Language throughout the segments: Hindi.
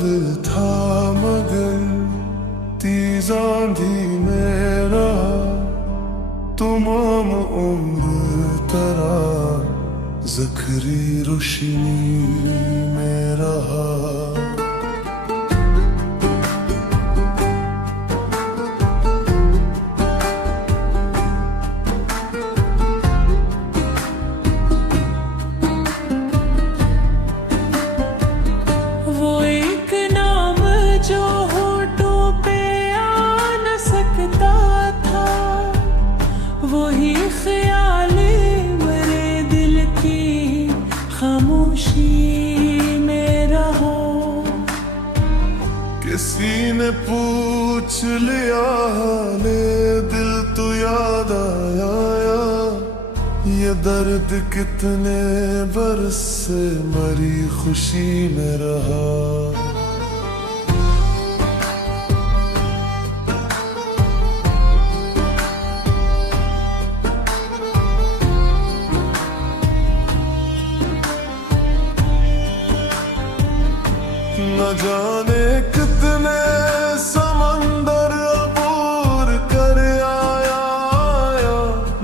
दिल था मगर तेज आंधी में रहा, तमाम उम्र तेरा ज़ख़री रोशनी में रहा। वो एक नाम जो होठों पे आ न सकता था, वही ख्याल मेरे दिल की खामोशी में रहा। किसी ने पूछ लिया हाले दिल तो याद आया, ये दर्द कितने बरस से मरी खुशी में रहा। न जाने कितने समंदर अबूर कर आया,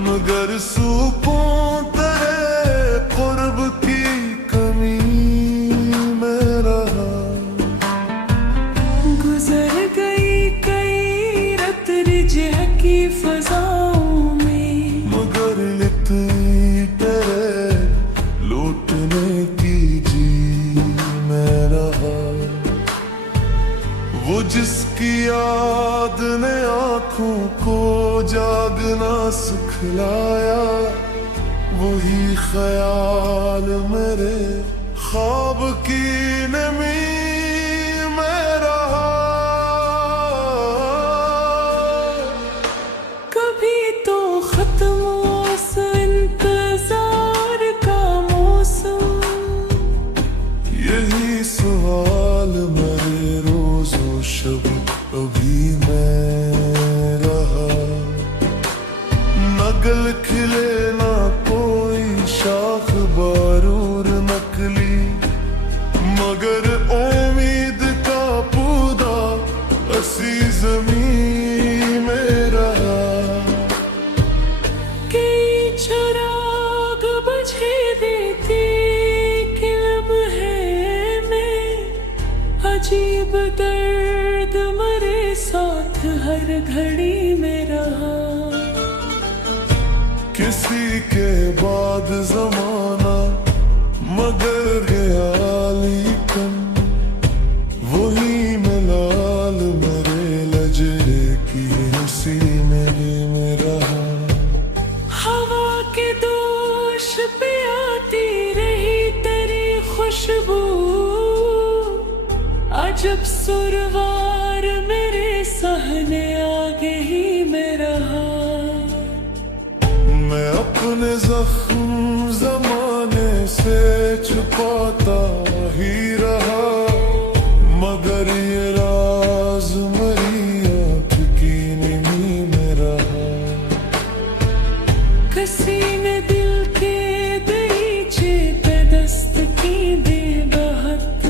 मगर सुकून तेरे कुर्ब की कमी में रहा। गुजर गई कई रत रिजह की फजाओं में, मगर इतनी तेरे लौटने की जी में रहा। वो जिसकी याद ने आँखों को जागना सिखलाया, वही ख्याल मेरे ख्वाब की नमी में रहा। कभी तो खत्म उस इंतजार का मौसम, यही सवाल मेरे रोज़ो शब अभी मैं रहा। नगल खिले ना कोई शाख बारूर नकली, मगर उम्मीद का पौधा असी ज़मीन में रहा। कई चिराग बुझे देते कि लम्हे में, अजीब दर्द मरे साथ हर घड़ी में रहा। किसी के बाद ज़माना मगर गया लेकिन, वही मलाल मेरे लजरे की हंसी में रहा। हवा के दोष पे आती रही तेरी खुशबू, अजब सुरवार मेरे सहने आगे ही में रहा। मैं अपने जख्म जमाने से छुपाता ही रहा, मगर ये राज मेरी आँख की नींद में रहा। किसी ने दिल के दरीचे पे दस्त की बेबहत,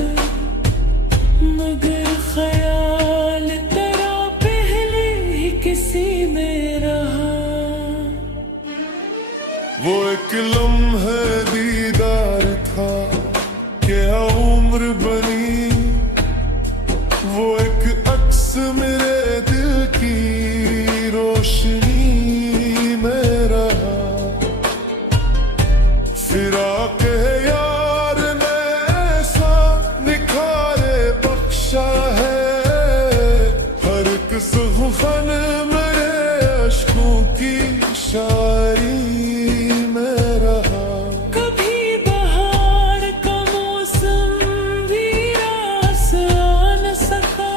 मगर ख्याल तेरा पहले ही किसी में रहा। वो एक लम्हे दीदार था क्या उम्र बनी, वो एक अक्स मेरे दिल की रोशनी में रहा। फिराके यार ने ऐसा निखारे बख्शा है, हर एक सुखन मेरे अश्कों की शायरी में रहा। कभी बहार का मौसम भी रास आ न सका,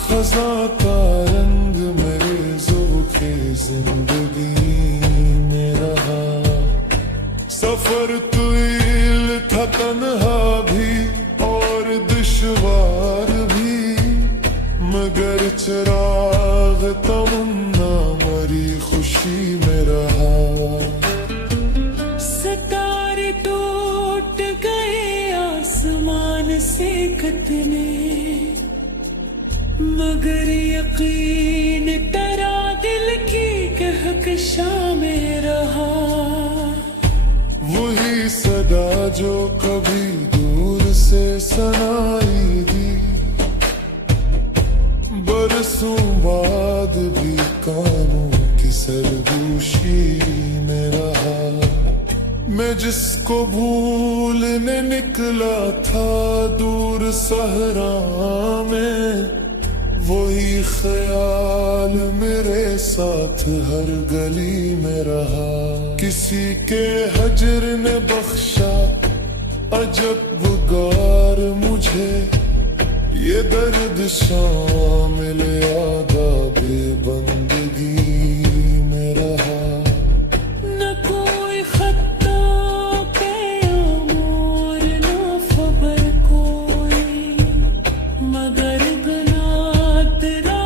खज़ा का रंग मेरे ज़ोक़े ज़िंदगी में रहा। सफ़र तुईल था तन्हा भी और दुश्वार भी, मगर चिराग तमन्ना मरी खुशी में रहा। सितारे टूट गए आसमान से कितने, एक शामें रहा। वही सदा जो कभी दूर से सुनाई दी, बरसों बाद भी कानों की सरगोशी में रहा। मैं जिसको भूलने निकला था दूर सहरा में, वही ख्याल मेरे साथ हर गली में रहा। किसी के हजर ने बख्शा अजब गार मुझे, ये दर्द शामिल आदाबे बंदगी में रहा। न कोई खत्ता पे अमूर, न खबर कोई, मगर गला तेरा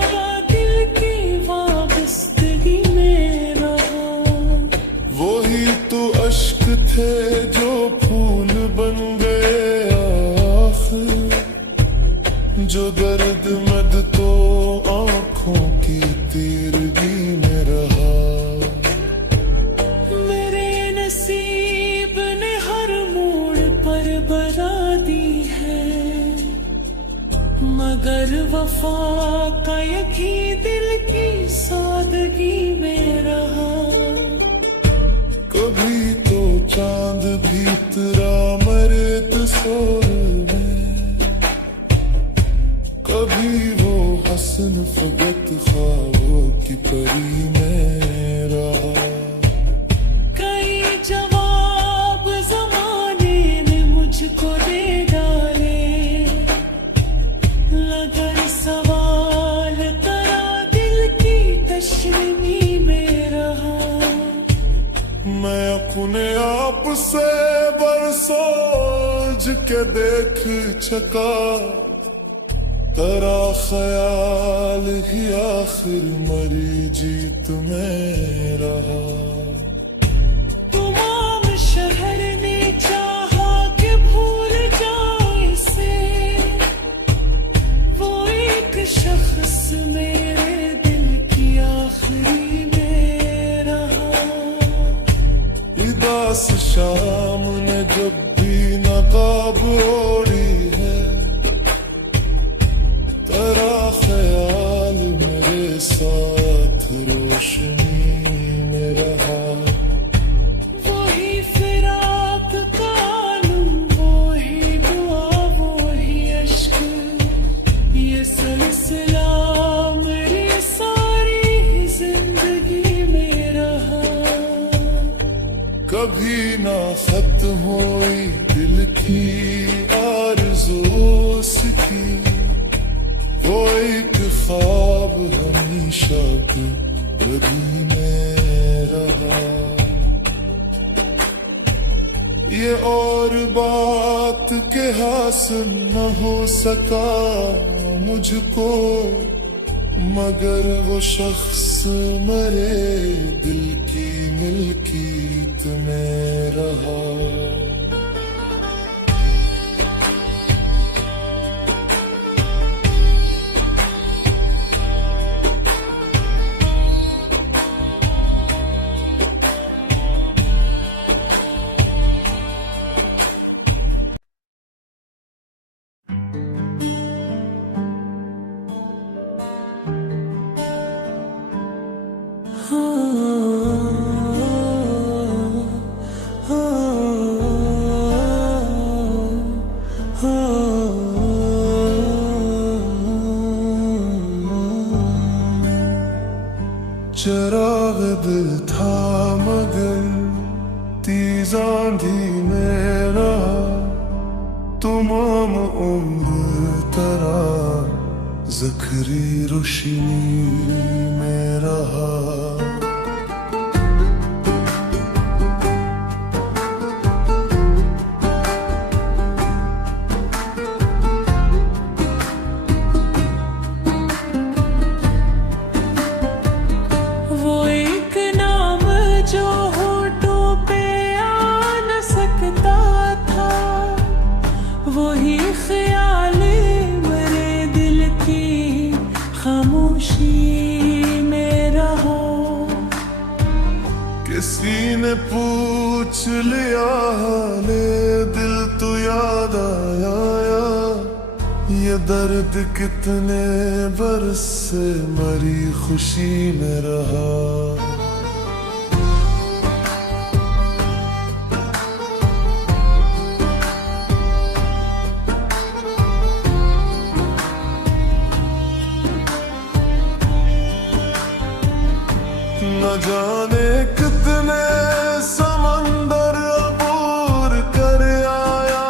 दिल की वाबस्तगी में रहा। वही तो अश्क थे जो फूल बन गए आखिर, जो दर्द मद तो आंखों की तीरगी में रहा। मेरे नसीब ने हर मोड़ पर बरा दी है, मगर वफा का यकी दिल की सादगी में रहा। कभी तो चांद भीतरा मरे तस्वीर में, कभी वो हसन फगत ख्वाबों की परी में रहा। कई जवाब जमाने ने मुझको दे डाले, लगर सवाल करा दिल की तशरीनी में रहा। मैं अपने आप से बरसोच के देख चका, तेरा ख्याल ही आखिर मरी जीत में रहा। तमाम शहर ने चाहा कि भूल जाए इसे, वो एक शख्स मेरे दिल की आखिरी में रहा। उदास शाम ने जब भी नकाब ओढ़ी है, तेरा ख्याल मेरे साथ रोशनी में रहा। वही फिराक का आलम, वही दुआ, वही अश्क, ये सिलसिला मेरी सारी जिंदगी में रहा। कभी ना खत्म हुई दिल की आरज़ू उसकी, वो एक ख्वाब हमेशा की बदी में रहा। ये और बात के हासिल न हो सका मुझको, मगर वो शख्स मेरे दिल की मिल्कियत में रहा। चराग दिल था मगर तेज आंधी में रहा, तमाम उम्र तरा ज़ख़री रोशनी में रहा। वही ख्याल मेरे दिल की खामोशी में रहा। किसी ने पूछ लिया हाले दिल तो याद आया ये दर्द कितने बरस से मरी खुशी में रहा। न जाने कितने समंदर अबूर कर आया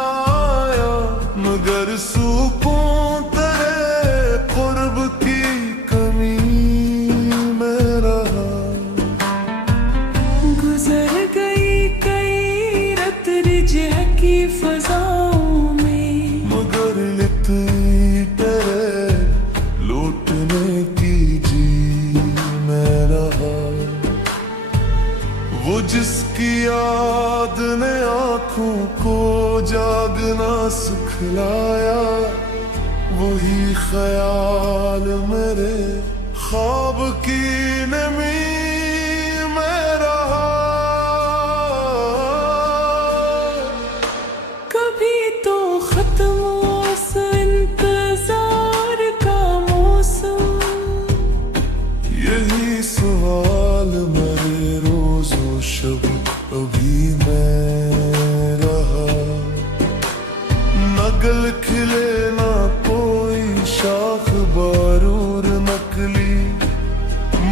मगर सुकून तेरे कुर्ब की कमी में रहा। गुजर गई कई रत रिजह की फजाओं में मगर इतनी तेरे लूटने की जी में रहा। वो जिसकी याद ने आंखों को जागना सिखलाया वही ख्याल मेरे ख्वाब की नमी में रहा। कभी तो खत्म उस इंतजार का मौसम यही सवाल मेरे रोज़ो शब अभी मैं रहा। नगल खिले ना कोई शाख बारूर नकली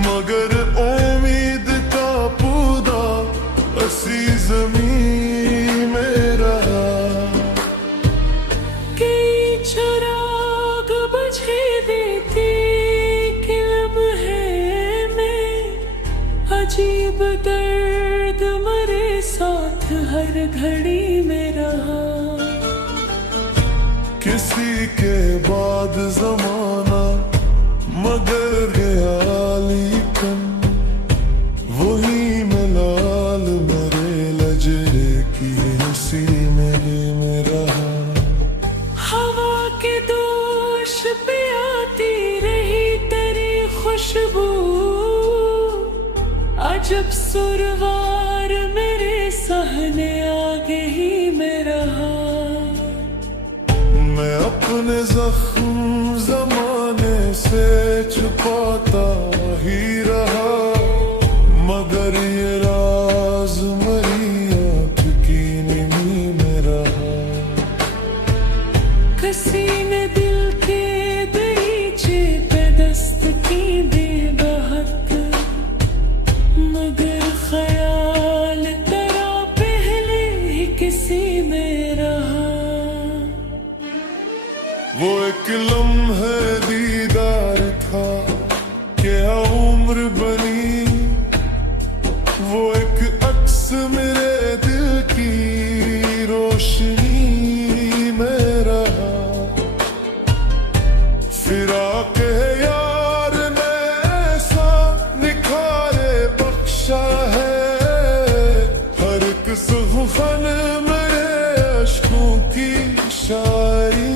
मगर उम्मीद का पौधा असी ज़मीन में रहा। कई चिराग बुझे देते कि लम्हे में अजीब दर्द मरे साथ हर घड़ी में रहा। किसी के बाद जमाना मगर गया लेकिन वही मलाल मेरे लजे की उसी में रहा। हवा के दोष पे आती रही तेरी खुशबू अजब सुरवार मेरे सहने आगे ही में रहा। मैं अपने जख्म जमाने से छुपाता ही रहा मगर ये राज मरी आँख की नींद में रहा। किसी ने दिल के दरीचे पे दस्त की बेबहत मगर ख्याल तेरा पहले ही किसी में रहा। वो एक लम्हे दीदार था क्या उम्र बनी वो एक अक्स मेरे दिल की रोशनी में रहा। फिराके यार ने ऐसा निखारे बख्शा है हर एक सुखन मेरे अश्कों की शायरी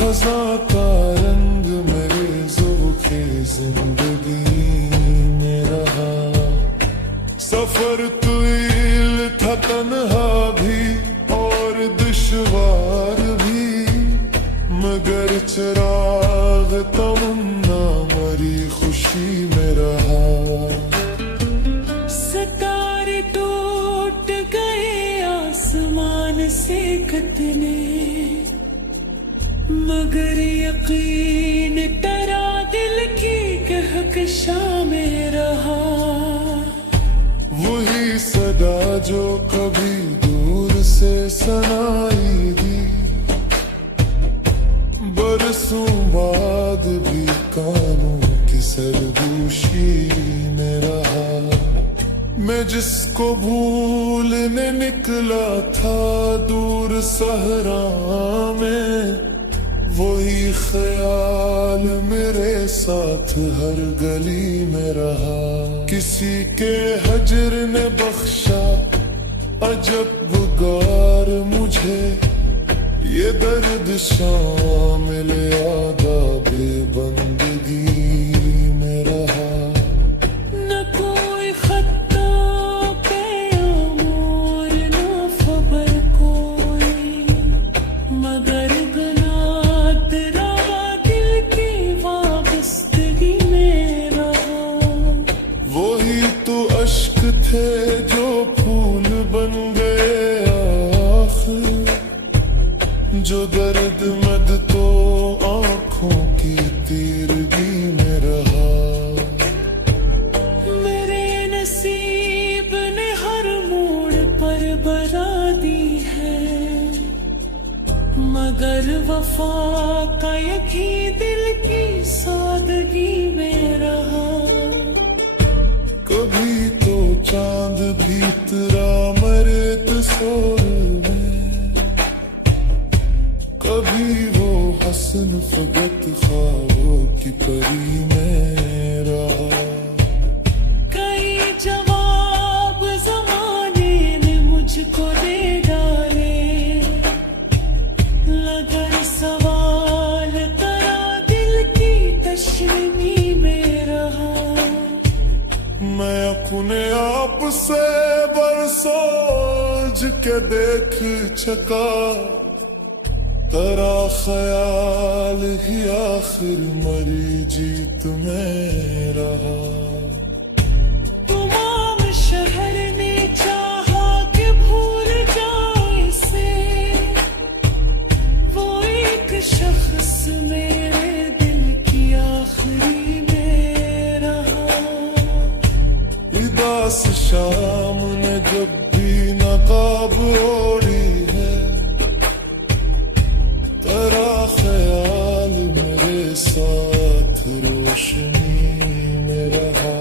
खज़ा का रंग मेरे ज़ोक़े ज़िंदगी में रहा। सफ़र तुईल था तन्हा भी और दुश्वार भी मगर चिराग तमन्ना मरी खुशी में रहा। सितारे टूट गए आसमान से कितने मगर यकीन तेरा दिल की कहकशा में रहा। वही सदा जो कभी दूर से सुनाई दी बरसों बाद भी कानों की सरगोशी में रहा। मैं जिसको भूलने निकला था दूर सहरा में वही ख्याल मेरे साथ हर गली में रहा। किसी के हजर ने बख्शा अजब गार मुझे ये दर्द शामिल आदाब बंदगी में रहा। न कोई खत्ता पे अमूर न खबर कोई, मगर गला तेरा दिल की वाबस्तगी में रहा। वही तो अश्क थे जो फूल बन गए आखिर, जो दर्द मद तो आंखों की तीरगी में रहा। मेरे नसीब ने हर मोड़ पर बरादी है, मगर वफा का यकी दिल की सादगी में रहा। कभी तो चांद भीतरा मरे तस्वीर में, कभी वो हसन फगत ख्वाबों की परी में रहा। कई जवाब ज़माने ने मुझको दे डाले, लगन सवाल करा दिल की तशरीमी में रहा। मैं अपने आप से बरसोज के देख चका, तेरा ख्याल ही आखिर मरी जीत में रहा। तमाम शहर ने चाहा कि भूल जाए इसे, वो एक शख्स मेरे दिल की आखिरी में रहा। उदास शाम ने जब भी नकाब ओढ़ी है, तेरा ख्याल मेरे साथ रोशनी में रहा।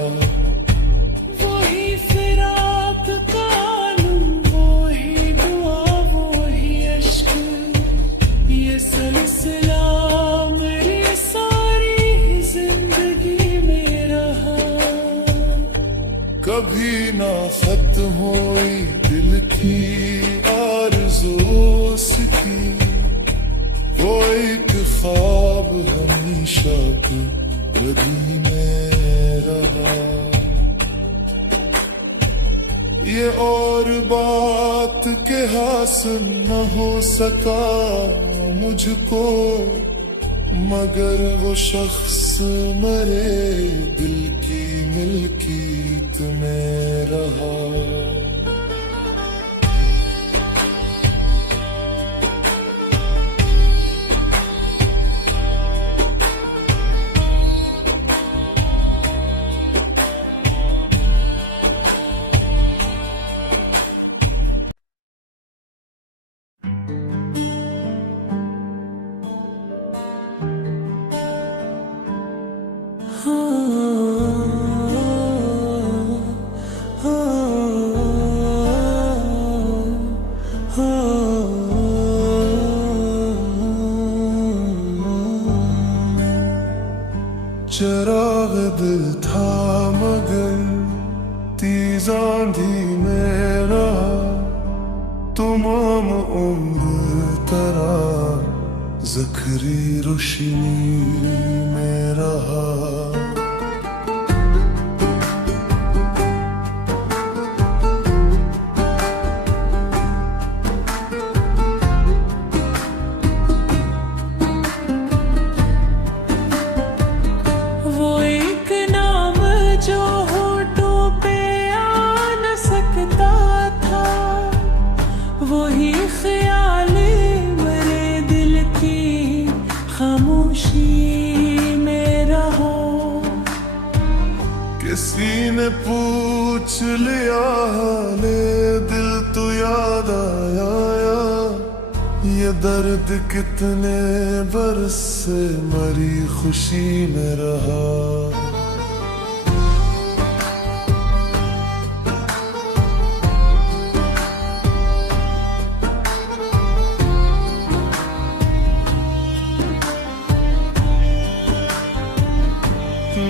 वही फिराक का आलम, वही दुआ, वही अश्क, ये सिलसिला मेरी सारी जिंदगी में रहा। कभी ना खत्म हुई दिल की आरज़ू उसकी, वो एक ख्वाब हमेशा की बदी में रहा। ये और बात के हासिल न हो सका मुझको, मगर वो शख्स मेरे दिल की मिल्कियत में रहा। चिराग दिल था मगर तेज आंधी में रहा, तमाम उम्र तेरा ज़ख़री रोशनी में रहा। वही ख्याल मेरे दिल की खामोशी में रहा। किसी ने पूछ लिया हाले दिल तो याद आया, ये दर्द कितने बरस से मरी खुशी में रहा।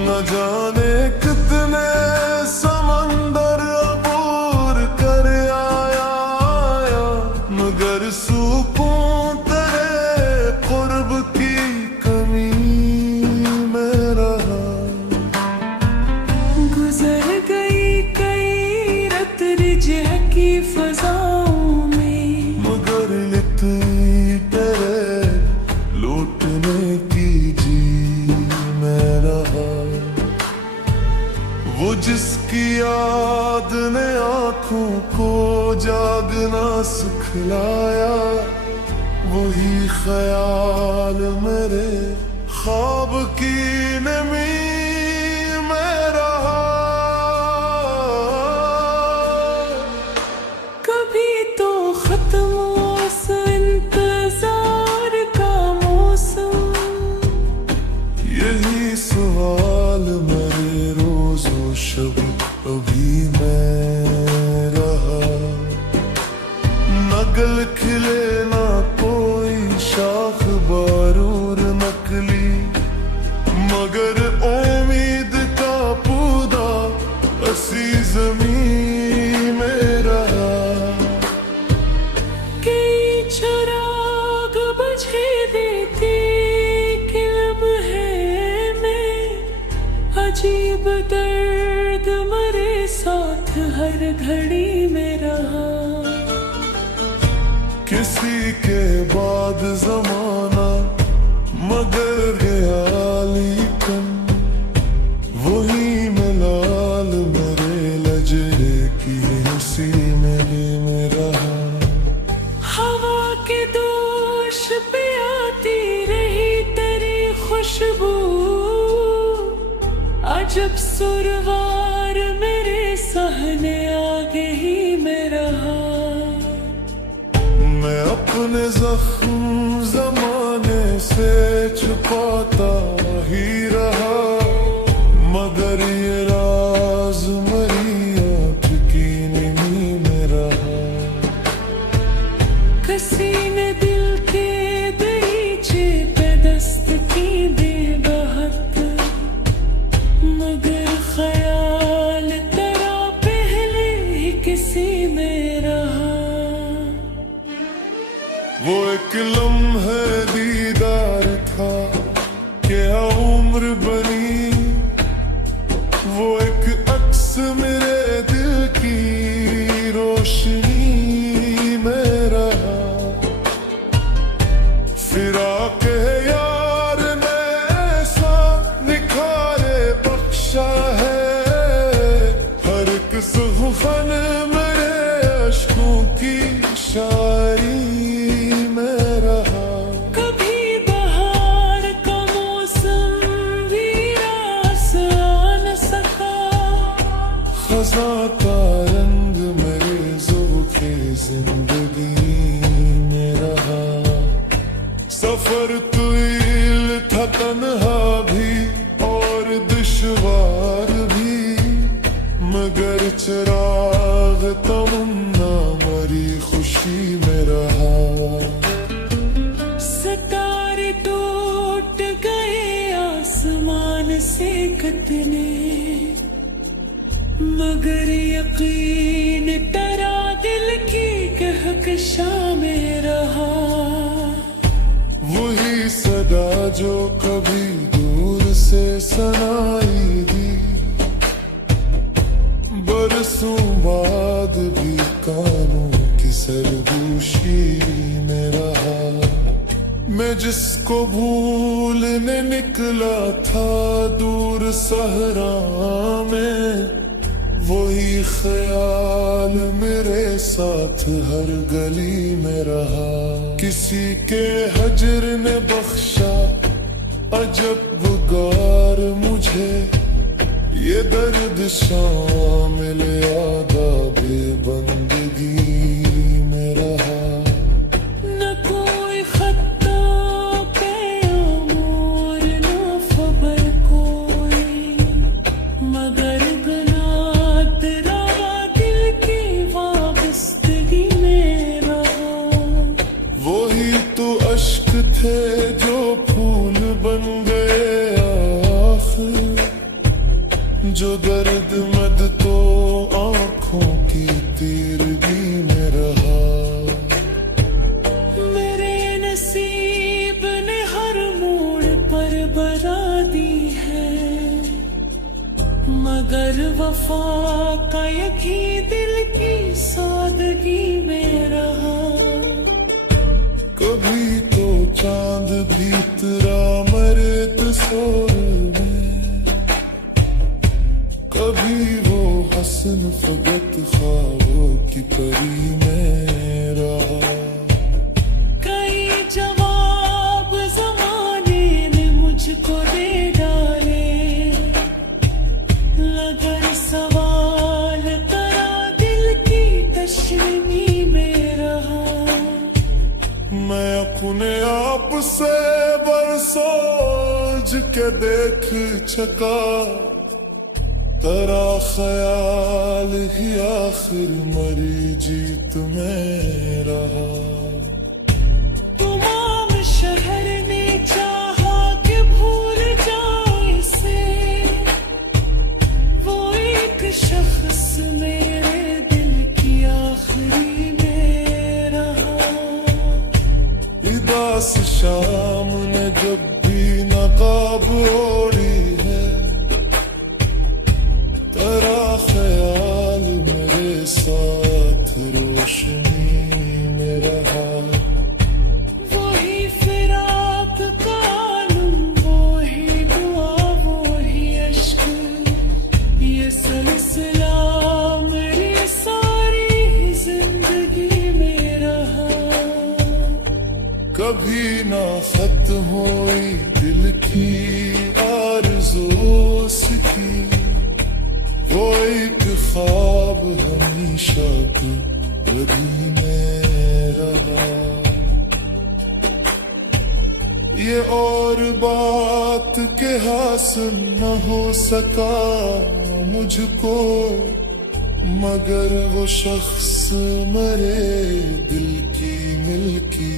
न जाने कितने समंदर अबूर कर आया, मगर सुकून तेरे दिखलाया, वही ख्याल मेरे ख्वाब की नमी में रहा। कभी तो खत्म उस इंतजार का मौसम, यही सवाल मेरे रोज़ो शब अभी मैं रहा। नगल खिले ना कोई शाख बारूर नकली, मगर उम्मीद का पौधा असी ज़मीं में रहा। कई चिराग बुझे देते कि लम्हे में, अजीब दर्द मेरे साथ हर घड़ी में रहा। किसी के बाद ज़माना मगर गया लेकिन, वही मलाल मेरे लजे की उसी में रहा। हवा के दोष पे आती रही तेरी खुशबू, अजब सुरवार मेरे सहने आगे ही में रहा। मैं अपने जख्म ज़माने से छुपाता ही रहा, मगर ये राज मेरी आँख की नींद में रहा। किसी ने दिल के दरीचे पे दस्त की बेबहत, मगर ख्याल तेरा पहले ही किसी में रहा। वो एक लम्हे दीदार था क्या उम्र बनी, वो एक अक्स मेरे दिल की रोशनी में रहा। फिराके यार ने ऐसा निखारे बख्शा है, हर एक सुखन मेरे अश्कों की शायरी में रहा। कभी बहार का मौसम भी रास आ न सका, खज़ा का रंग मेरे ज़ोक़े ज़िंदगी में रहा। सफ़र तुईल था तन्हा भी और दुश्वार भी, मगर चिराग तमन्ना मरी खुशी में रहा। सितारे टूट गए आसमान से कितने, मगर यकीन तेरा दिल की कहकशा में रहा। वही सदा जो कभी दूर से सुनाई दी, बरसों बाद भी कानों की सरगोशी में रहा। मैं जिसको भूलने निकला था दूर सहरा में, वही ख्याल मेरे साथ हर गली में रहा। किसी के हजर ने बख्शा अजब गार मुझे, ये दर्द शामिल आदाब बंदगी में रहा। न कोई खत्ता पैगाम न खबर कोई, मगर गला तेरा दिल की वाबस्तगी में रहा। वही तो अश्क थे जो फूल बन गए आखिर, जो दर्द मद तो आँखों की तीरगी में रहा। मेरे नसीब ने हर मोड़ पर बरा दी है, मगर वफा का यकी दिल की सादगी में रहा। कभी तो चांद भी तेरा मरे तस्वीर में, कभी वो हसन फगत ख्वाबों की परी में रहा। मैं अपने आप से बरसोज के देख चका, तेरा ख्याल ही आखिर मरी जीत में रहा। तमाम शहर ने चाहा कि भूल जाओ इसे, वो एक शख्स मेरे दिल की आखिरी में रहा। उदास शाम ने जब भी नकाब ओढ़ी है, तेरा ख्याल मेरे साथ रोशनी में रहा। वही फिराक कानून, वही दुआ, वही अश्क, ये सिलसिला मेरी सारी जिंदगी में रहा। कभी ना खत्म हुई दिल की आरज़ू उसकी, वो एक ख्वाब हमेशा की बदी में रहा। ये और बात के हासिल न हो सका मुझको, मगर वो शख्स मेरे दिल की मिल्की